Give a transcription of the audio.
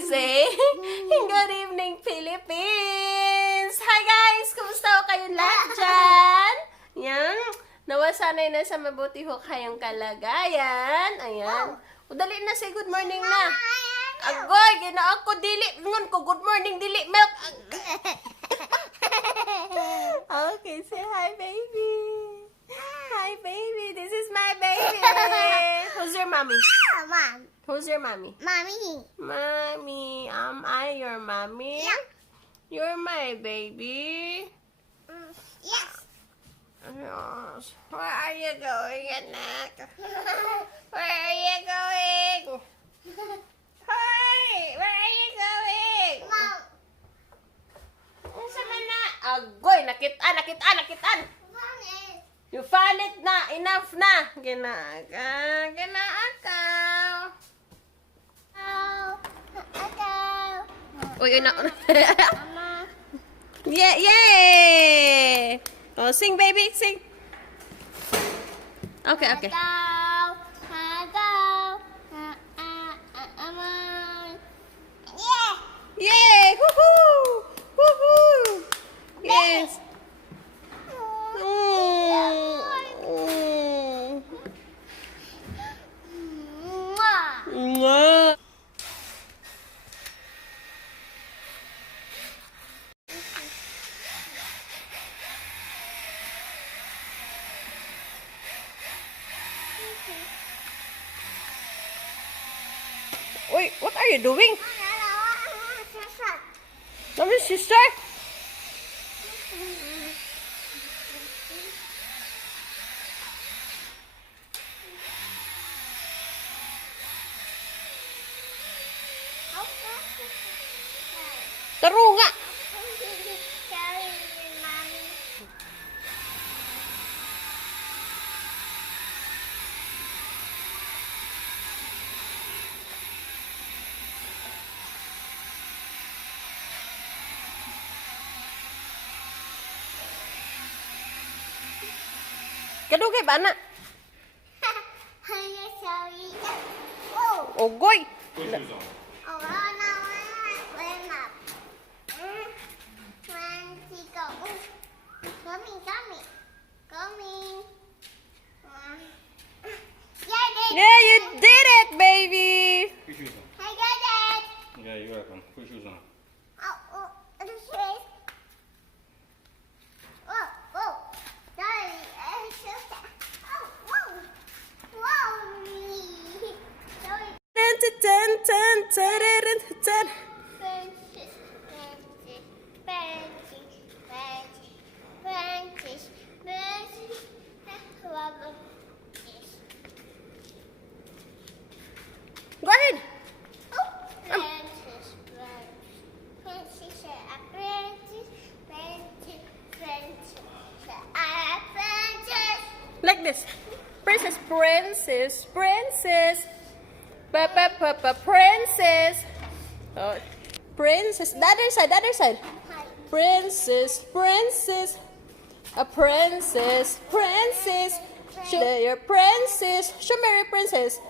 say, good evening, Philippines! Hi guys! Kumusta ho kayong lahat dyan? Yan. Nawa sana'y nasa mabuti ho kayong kalagayan. Ayan. O, dali na, say good morning na. Agoy, ginaon ko dili. Ngun ko, good morning, dili. Milk. Okay, say hi, baby. Hi, baby. This is my baby. Who's your mommy? Mom. Who's your mommy? Mommy. Mommy. Am I your mommy? Yeah. You're my baby. Yes. Yes. Where are you going, anak? Where are you going? Hi! Where are you going? Mom. Unsa man na? Agoy, nakitaan. Mommy. You found it na. Enough na. Ginaakaw. Oh. Okay. Uy, na. Mama. Yeah, yay! Oh, sing, baby, sing. Okay. Hello. Yeah. Yay! Woohoo! Woohoo! Yes. Mwah. Wait, what are you doing? Mommy, sister? Taro nga. Kadugay ba na? Ogoy. Yeah, you did it, baby. Put your shoes on. I got it. Yeah, you're welcome. Put your shoes on. This is. Oh, sorry. Sorry. Dun, dun, dun, dun, dun, dun, dun. Go ahead. Like this. Princess. Princess. Oh, princess. The other side. Princess. A princess. Show your princess. Show me your princess.